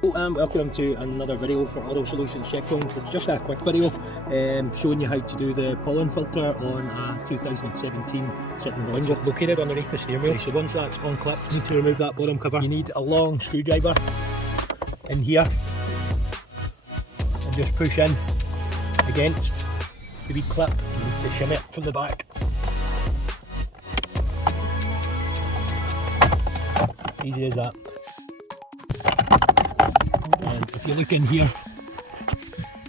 And welcome to another video for Auto Solutions Checkpoint. It's just a quick video showing you how to do the pollen filter on a 2017 Citreon Berlingo located underneath the steering wheel. So once that's unclipped, you need to remove that bottom cover. You need a long screwdriver in here and just push in against the wee clip. You need to shim it from the back. Easy as that. And if you look in here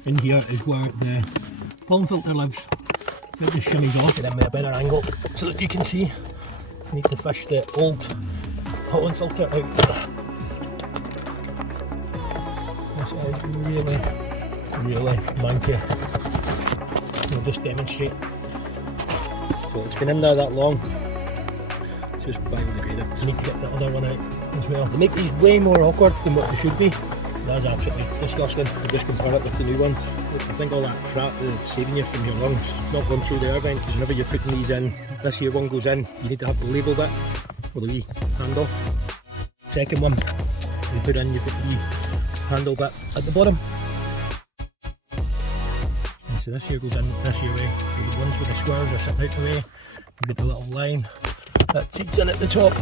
is where the pollen filter lives. It just shimmies off it in with a better angle so that you can see. You need to fish the old pollen filter out. This is really manky. I'll just demonstrate. So it's been in there that long. It's just biodegradable. You need to get the other one out as well. They make these way more awkward than what they should be. That's absolutely disgusting to just compare it with the new ones. I think all that crap that's saving you from your lungs not going through the air vent, because whenever you're putting these in, this here one goes in, you need to have the label bit with the wee handle. Second one, you put in, you've got the wee handle bit at the bottom. And so this here goes in this here way. So the ones with the squares are sitting out the way. You've got the little line that seats in at the top.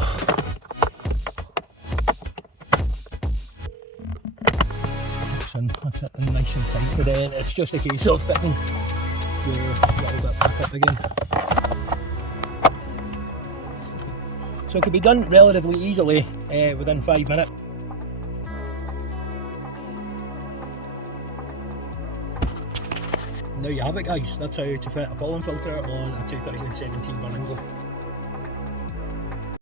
That's it, and nice and tight, but then it's just a case of fitting your little bit back up again. So it can be done relatively easily within 5 minutes. And there you have it, guys. That's how to fit a pollen filter on a 2017 Berlingo.